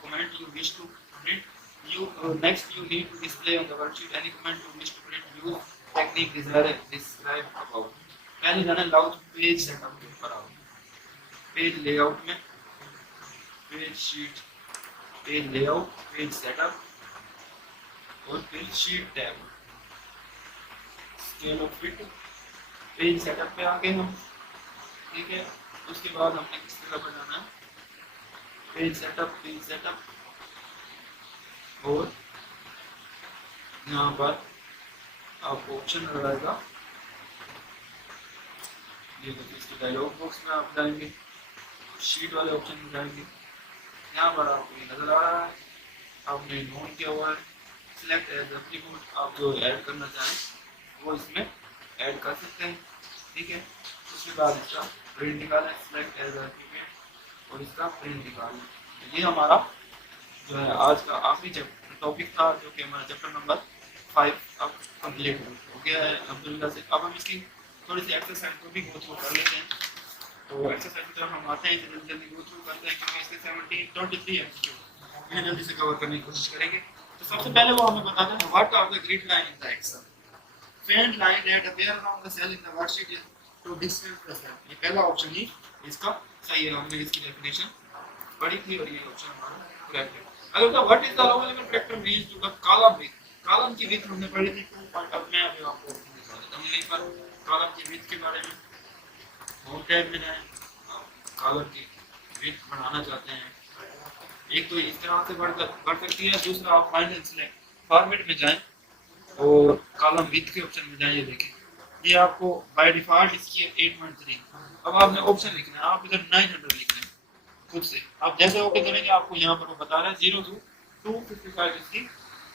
comment you wish to print. You next you need to display on the worksheet any comment you wish to print. Use technique described above. पहले जाना लाउड पेज सेटअप के ऊपर आओ, page layout में, page sheet, page layout, page setup और page sheet tab, scale of fit, page setup पे आ गए हम, ठीक है। उसके बाद हमने किस तरह पर जाना है, पेज सेटअप और यहाँ पर आपको ऑप्शन नजर आएगा, ये देखिए इसके डायलॉग बॉक्स में आप जाएंगे, शीट वाले ऑप्शन में जाएंगे, यहाँ पर आपको ये नजर आ रहा है, आपने नोट किया हुआ है, सिलेक्ट एज एप्लीकेंट, आप जो ऐड करना चाहें वो इसमें ऐड कर सकते हैं, ठीक है। उसके बाद इसका प्रिंट निकालें, सिलेक्ट एज एप्लीकेंट और इसका प्रिंट निकालें। ये हमारा जो है आज का आखिरी टॉपिक था, जो कि हमारा चैप्टर नंबर 5 अब कंप्लीट हो गया है अल्हम्दुलिल्लाह से। अब हम इसकी थोड़ी सी एक्सरसाइज को भी गो थ्रू कर लेते हैं। तो एक्सरसाइज की तरफ हम आते हैं, जल्दी जल्दी गो थ्रू करते हैं क्योंकि इसके 23 एमसीक्यू ये जल्दी से कवर करने की कोशिश करेंगे। तो सबसे पहले वो हमें बताते हैं what are the grid line in the Excel, faint line that appear around the cell in the worksheet is to distance the cell. ये पहला ऑप्शन ही इसका सही है, हमने इसकी डेफिनेशन पढ़ी थी और ये ऑप्शन हमारा करेक्ट है। अगर तो what is the low level factor means to the column width, column की विड्थ हमने पढ़ी थी 2 पॉइंट। अब मैं अभी आपको दिखा देता हूं, यहीं पर कॉलम की विड्थ के बारे में होम टैब में जाएं, कॉलम की विड्थ बढ़ाना चाहते हैं, एक तो इस तरह से बढ़ सकती है, दूसरा आप फाइनल सिलेक्ट फॉर्मेट में जाएं और कॉलम विड्थ के ऑप्शन में जाएं, ये देखें ये आपको बाय डिफॉल्ट इसकी 8.3। अब आपने ऑप्शन लिखना है, आप इधर 900 लिख रहे हैं खुद से, आप जैसे ओके करेंगे आपको यहाँ पर वो बता रहा है 0 to 255 इसकी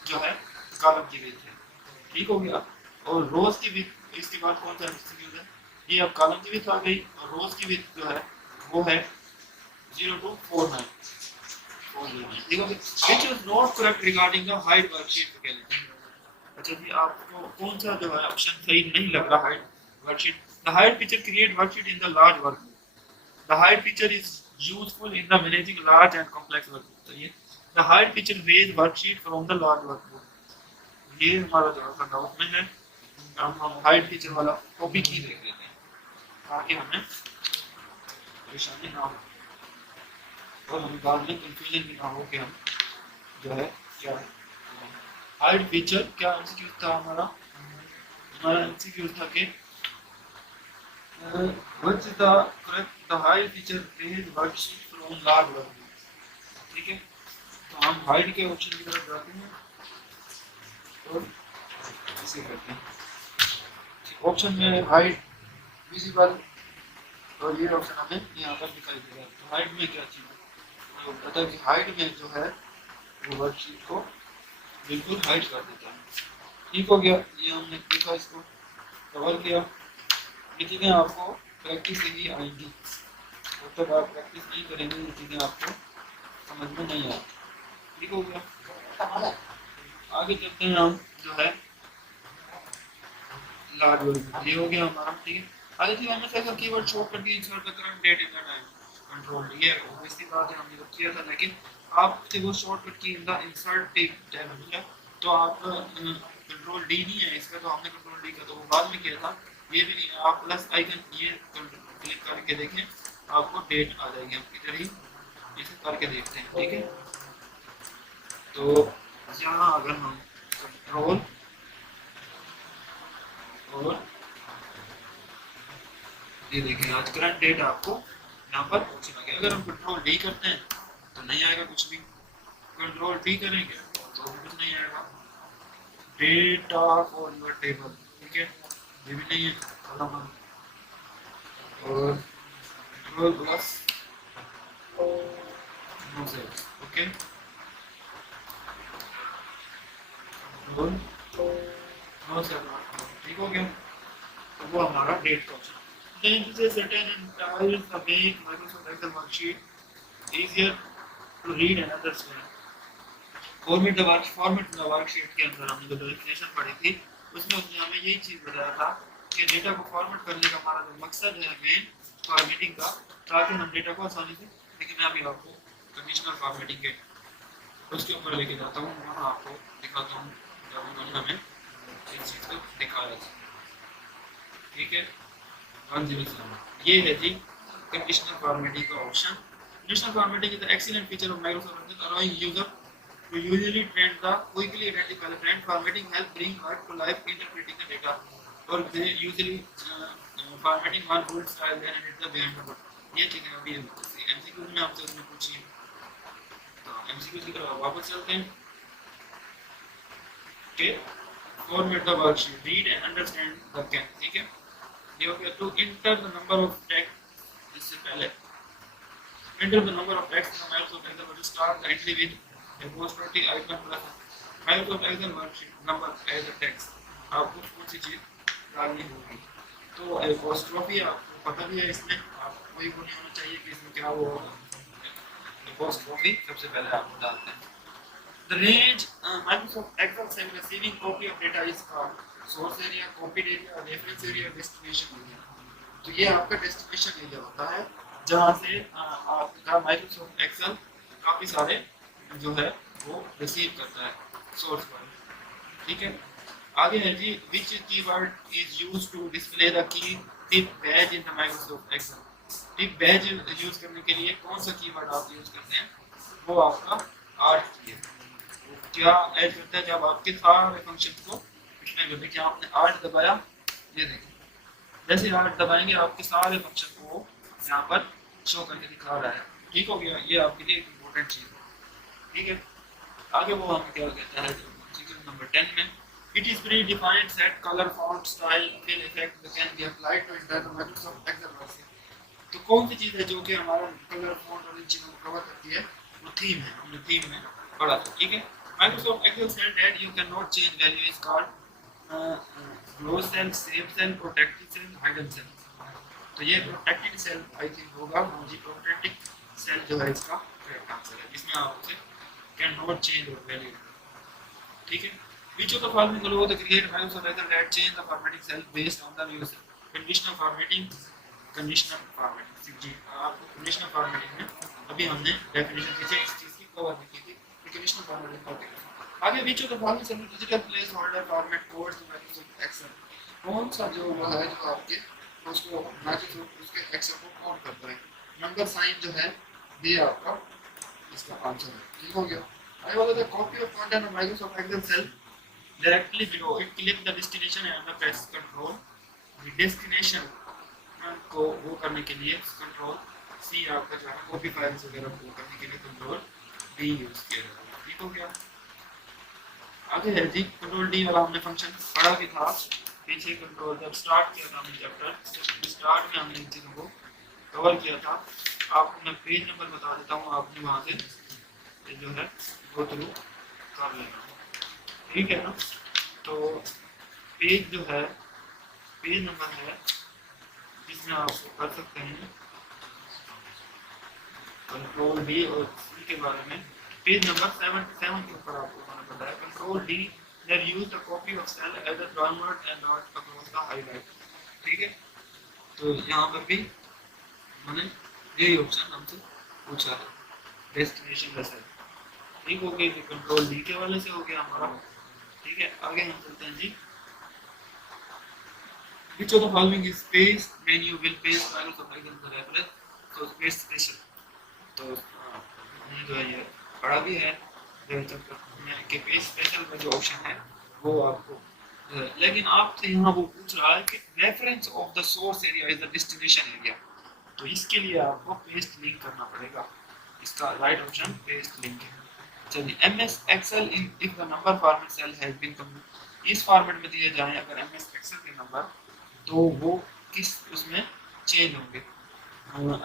जो है कॉलम की विड्थ है, ठीक हो गया। और रोज की विड्थ इसके बाद कौन सा एमसीक्यू है, ये अब कॉलम की विड्थ आ गई और रोज की विड्थ जो है वो है 0 to 49। देखो which was not correct regarding the height worksheet locality। अच्छा जी, आपको कौन सा जो है ऑप्शन सही नहीं लग रहा height worksheet. The height feature create worksheet in the large workbook. The height feature is useful in the managing large and complex workbook. तो ये the height feature raise worksheet from the large workbook, ये हमारा जो है doubt में है। हम height feature वाला कॉपी की देख लेते हैं ताकि हमें परेशानी ना हो और हम बाद में कंफ्यूजन भी ना हो कि हम जो है क्या है। हाइड फीचर क्या एमसीक्यू था हमारा एमसीक्यू था कि what is the correct the hide feature page worksheet from large workbook, ठीक है। तो हम हाइड के ऑप्शन की तरफ जाते हैं और इसे करते हैं ऑप्शन में हाइड विजिबल, और ये ऑप्शन हमें यहाँ पर दिखाई दे रहा है। तो हाइड में क्या चीज़ है, तो पता है कि हाइड में जो है वो वर्कशीट को बिल्कुल हाइड कर देता है, ठीक हो गया। ये हमने देखा, इसको कवर किया। ये चीज़ें आपको प्रैक्टिस से ही आएंगी, जब तक आप प्रैक्टिस नहीं करेंगे ये चीज़ें आपको समझ में नहीं आती, ठीक हो गया। आगे चलते हैं हम जो है लार्ज वर्कबुक, ये हो गया हमारा, ठीक है। आगे थी हमें क्या कीवर्ड शॉर्टकट की insert the current date in the time control, ये इसकी बात हमने तो किया था, लेकिन आपसे वो शॉर्टकट की इन द इंसर्ट टैब है तो आप कंट्रोल डी नहीं है इसका, तो हमने कंट्रोल डी का तो वो बाद में किया था, ये भी नहीं है। आप प्लस आइकन ये क्लिक करके देखें आपको डेट आ जाएगी, हम इधर ही इसे करके देखते हैं, ठीक ये देखें आज करंट डेट आपको यहाँ पर ऑप्शन आ गया। अगर हम कंट्रोल डी करते हैं तो नहीं आएगा कुछ भी, कंट्रोल टी करेंगे तो कुछ नहीं आएगा। डेटा फॉर योर टेबल, ठीक है, ये भी नहीं है खत्म। और कंट्रोल प्लस नो से, ओके, कंट्रोल नो से, ठीक हो गया। तो वो हमारा डेट का option. Then to certain entiles the make Microsoft Excel worksheet easier to read and understand. Format the worksheet के अंदर हमने जो डेफिनेशन पढ़ी थी उसमें उसने हमें यही चीज़ बताया था कि डेटा को फॉर्मेट करने का हमारा जो मकसद है मेन फॉर्मेटिंग का, ताकि हम डेटा को आसानी से, लेकिन मैं अभी आपको कंडीशनल फॉर्मेटिंग के उसके ऊपर लेके जाता हूँ, वहाँ आपको दिखाता हूँ जब उन्होंने हमें इस चीज़ को दिखाया था, ठीक है। हाँ जी, ये है जी कंडीशनल फॉर्मेटिंग का option. Conditional formatting is the excellent feature of Microsoft Excel allowing user to usually trend the quickly identify the trend formatting help bring work to life interpreting the data or they usually formatting one bold style then edit the behind the button। ये चीजें अभी MCQ में आपसे उसने पूछी है, तो MCQ की तरफ वापस चलते हैं। Okay, format the worksheet, read and understand the can, ठीक है। ये हो गया। To enter the number of text, इससे पहले enter the number of text in the Microsoft Excel to start the entry with apostrophe icon plus Microsoft Excel worksheet number as a text। आपको कौन सी चीज डालनी होगी, तो apostrophe आपको पता भी है, इसमें आपको कोई वो नहीं होना चाहिए कि इसमें क्या वो apostrophe सबसे पहले आप डालते हैं। The range Microsoft Excel से receiving copy of data is called source area, copied area, reference area, destination area। तो ये आपका डेस्टिनेशन एरिया होता है जहाँ से आपका माइक्रोसॉफ्ट एक्सेल काफ़ी सारे जो है वो रिसीव करता है सोर्स पर, ठीक है। आगे है जी, which keyword is used to display the key tip badge in the Microsoft Excel. Tip badge use करने के लिए कौन सा कीवर्ड आप यूज करते हैं, वो आपका आर्ट की है। क्या ऐड करता है, जब आपके सारे फंक्शन को पिछले में देखिए आपने आर्ट दबाया, ये देखिए जैसे आर्ट दबाएंगे आपके सारे फंक्शन को यहाँ पर शो करके दिखा रहा है, ठीक हो गया। ये आपके लिए इम्पोर्टेंट चीज है, ठीक है। आगे वो हमें क्या कहता है नंबर 10 में, it is pre defined set colour font style fill effect that can be applied to enter Microsoft Excel worksheet. तो कौन सी चीज है जो कि हमारा कलर फॉन्ट और इन चीजों को कवर करती है, वो थीम है, हमने थीम में पढ़ा था, ठीक है। Microsoft Excel cell that you can not change value is called close cell, save cell, protected cell, hidden cell. तो ये प्रोटेक्टेड सेल आई थिंक होगा, जी प्रोटेक्टेड सेल जो है इसका करेक्ट आंसर है, जिसमें आप उसे कैन नॉट चेंज और वैल्यू, ठीक है। Which of the following allow the create Microsoft Excel that change the formatting cell based on the user? Conditional formatting, conditional formatting जी, आपको conditional formatting में अभी हमने definition पीछे इस चीज की कवर की थी, conditional formatting का क्या। आगे which of the following सभी digital placeholder format codes to Microsoft Excel, कौन सा जो वो है जो आपके उसको Microsoft उसके Excel को कोड करता है। नंबर साइन जो है ये आपका इसका आंसर है, ठीक हो गया। I will the copy of content of Microsoft Excel cell directly below it, click the destination and the press control the destination को वो करने के लिए कंट्रोल सी आपका जो है कॉपी फाइल्स वगैरह को करने के लिए कंट्रोल डी यूज किया जाता है, ठीक हो गया। आगे है जी कंट्रोल डी वाला हमने फंक्शन पढ़ा भी था पीछे, कंट्रोल जब स्टार्ट किया था हमने चैप्टर स्टार्ट में हमने इन चीज़ों को कवर किया था। आपको मैं पेज नंबर बता देता हूँ, आपने वहाँ से जो है गो थ्रू कर लेना, ठीक है ना। तो पेज जो है पेज नंबर है जिसमें आप कर सकते हैं कंट्रोल डी और सी के बारे में। पेज नंबर 77 के ऊपर आपको मैंने बताया control D that use the copy of cell as a downward and not across the highlight, ठीक है। तो यहाँ पर भी मैंने यही ऑप्शन हमसे पूछा है, डेस्टिनेशन का सेल, ठीक हो गया। कंट्रोल डी के वाले से हो गया हमारा, ठीक है। आगे हम चलते हैं जी, which of the following is space when you will paste Microsoft Excel the reference, so space special। तो हमने जो है ये पढ़ा भी है जो चैप्टर में कि पेज स्पेशल में जो ऑप्शन है वो आपको लेकिन आपसे यहाँ वो पूछ रहा है कि reference of the source area is the destination area, तो इसके लिए आपको पेस्ट लिंक करना पड़ेगा। इसका राइट ऑप्शन पेस्ट लिंक है। चलिए M S Excel if the number format cell has been इस फॉर्मेट में दिए जाएं अगर एम एस एक्सेल के नंबर, तो वो किस उसमें चेंज होंगे।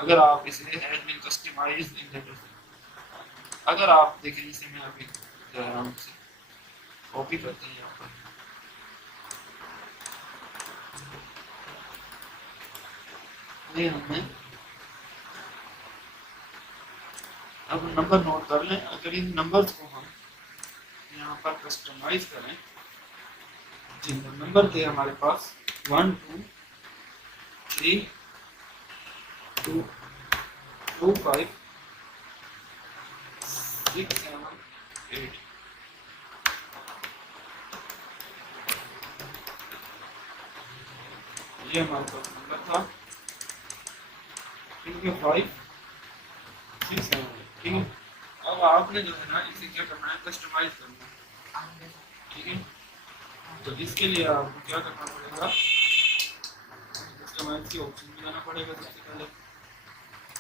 अगर आप इसे has been customized in the, अगर आप देखें इसे मैं अभी आराम से कॉपी करते हैं यहाँ पर, ये हमने अब नंबर नोट कर लें। अगर इन नंबर्स को हम यहाँ पर कस्टमाइज करें, जिन नंबर थे हमारे पास 1 2 3 2 2 5 6 7 8, ये हमारे पास नंबर था, ठीक है 5 6 7 8, ठीक है। अब आपने जो है ना इसे क्या करना है, कस्टमाइज करना है, ठीक है। तो इसके लिए आपको क्या करना पड़ेगा, कस्टमाइज के ऑप्शन में जाना पड़ेगा सबसे पहले,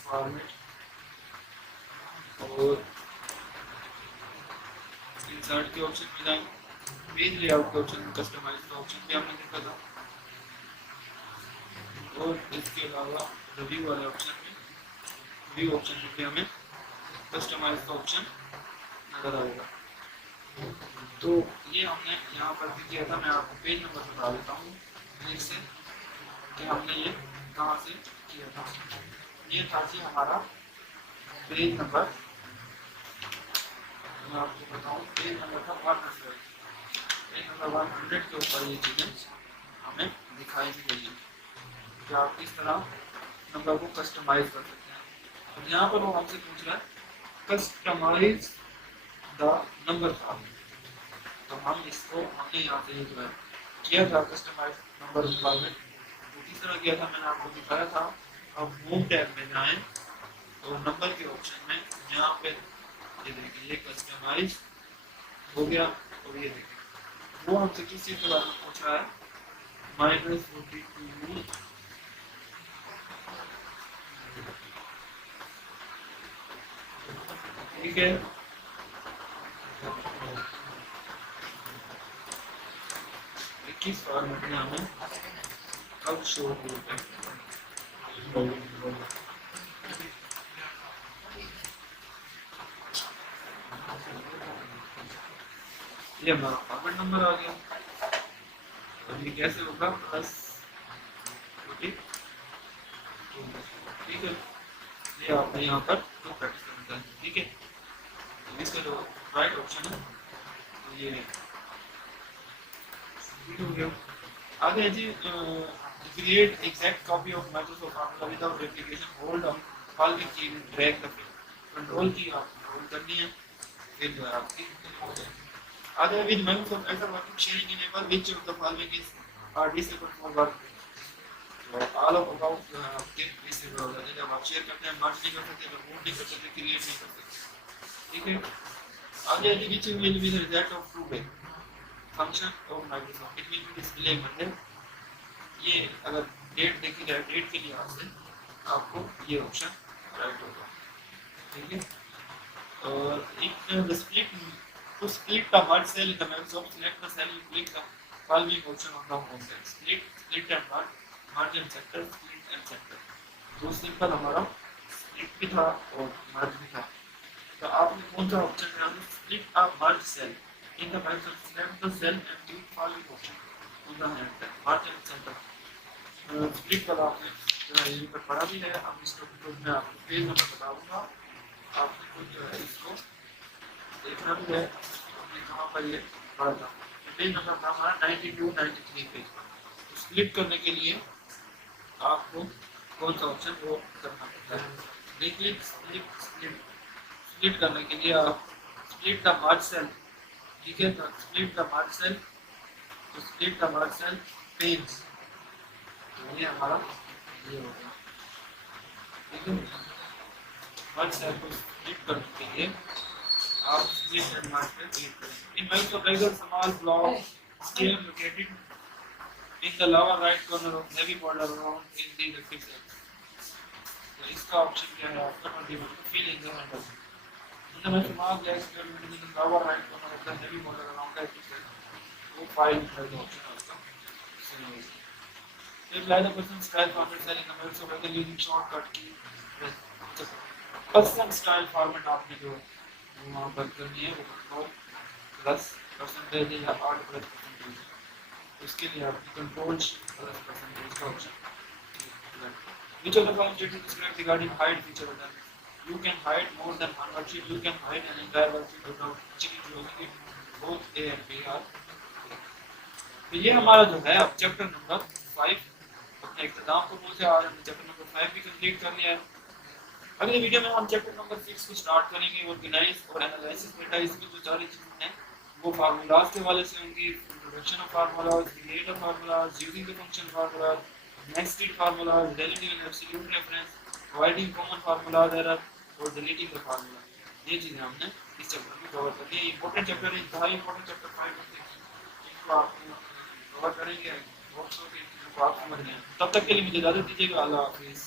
फॉर्मेट और इंसर्ट के ऑप्शन में जाएंगे, पेज लेआउट के ऑप्शन में कस्टमाइज का ऑप्शन भी हमने देखा था, और इसके अलावा रिव्यू वाले ऑप्शन में, व्यू ऑप्शन में भी हमें कस्टमाइज का ऑप्शन नजर आएगा। तो ये हमने यहाँ पर भी किया था, मैं आपको पेज नंबर बता देता हूँ फिर से कि हमने ये कहाँ से किया था। ये था जी हमारा पेज नंबर, मैं आपको बताऊँ पेज नंबर था 100, पेज नंबर 100 के ऊपर ये चीज़ें हमें दिखाई दी गई है कि आप किस तरह नंबर को कस्टमाइज कर सकते हैं। तो यहाँ पर वो हमसे पूछ रहा है कस्टमाइज द नंबर फॉर्मेट, तो हम इसको हमने यहाँ से जो है किया था कस्टमाइज नंबर फॉर्मेट, तो किस तरह किया था मैंने आपको दिखाया था। अब होम टैब में जाएं तो नंबर के ऑप्शन में यहाँ पे ये देखिए ये कस्टमाइज हो गया, और ये देखिए वो हमसे किस चीज़ के बारे में पूछ रहा है, -42, ठीक है। किस फॉर्मेट में हमें कब शो होगा, ये हमारा फॉर्मेट नंबर आ गया। और ये कैसे होगा प्लस, ठीक है, ये आपने यहाँ पर तो प्रैक्टिस करना है, ठीक है। तो इसका जो राइट ऑप्शन है तो ये हो गया। आगे जी create exact copy of Microsoft formula without replication, hold on following key drag the control key आपको होल्ड करनी है, फिर जो है आपकी हो जाएगी। आगे with Microsoft Excel working sharing enable which of the following is are disabled for work, तो ऑल ऑफ अबाउट जो है आपके डिसेबल हो जाते हैं। जब आप शेयर करते हैं मर्ज नहीं कर सकते, रिमूव नहीं कर सकते, क्रिएट नहीं कर सकते, ठीक है। आगे which will be the result of true bay function of Microsoft, it will be display Monday, ये अगर डेट देखी जाए डेट के लिहाज से आपको ये ऑप्शन राइट होगा, ठीक है। और एक split to split the merge cell in the Microsoft select the cell, click the following option on the home cell, split and merge and sector, split and sector. तो सिंपल हमारा split भी था और मर्ज भी था, तो आपने कौन सा ऑप्शन है, split a merge cell in the Microsoft select the cell and use following option on the hand part and center, split वाला आपने यहीं पर पढ़ा भी है। अब इसको तो मैं आपको पेज नंबर बताऊंगा, आपने खुद जो है इसको देखना भी है हमने कहाँ पर ये पढ़ा था। पेज नंबर था हमारा 92 93 पेज। तो स्प्लिट करने के लिए आपको कौन सा ऑप्शन वो करना पड़ता है, देखिए स्प्लिट करने के लिए आप स्प्लिट द मर्ज सेल, ठीक है। तो स्प्लिट द मर्ज सेल, तो split the merge cell page, तो ये हमारा ये होगा, ठीक है। मर्ज सेल को स्प्लिट करने के लिए आप स्प्लिट एंड मर्ज पे क्लिक करें। In Microsoft Excel small block Sphere located in the lower right corner of heavy border around in the electric cells. तो इसका ऑप्शन क्या है आपका 21 fill in the handle. In the small gas sphere located in the lower right corner of the heavy border around the electric cell. वो 5 है तो option आपका सही है. If either person style format cell in the middle, so whether using shortcut key, person style format आपने जो वहाँ पर करनी है वो कंट्रोल प्लस परसेंटेज या 8 प्लस परसेंटेज. उसके लिए आपकी कंट्रोल प्लस परसेंटेज का option. Which of the following statements describe regarding hide feature of that? You can hide more than one worksheet. You can hide an entire worksheet without checking closing it. Both A and B are. तो ये हमारा जो है अब chapter number 5 अपने exam को से आज हमने चैप्टर नंबर 5 भी कंप्लीट कर लिया है. अगले वीडियो में हम चैप्टर नंबर 6 को स्टार्ट करेंगे. ऑर्गेनाइज और एनालिसिस मेटा इसमें जो सारी चीजें हैं वो फार्मूलाज के वाले से होंगी. Introduction of formulas, create of formulas, using the function formulas, nested formulas, relative and absolute reference, avoiding common formulas error और डिलीटिंग द फार्मूला. ये चीजें हमने इस चैप्टर में कवर कर ली. इंपॉर्टेंट चैप्टर है, इंतहाई इंपॉर्टेंट चैप्टर 5 में से इसको आप कवर करेंगे. होप सो कि आप समझ गए. तब तक के लिए मुझे इजाजत दीजिएगा. अल्लाह हाफिज़.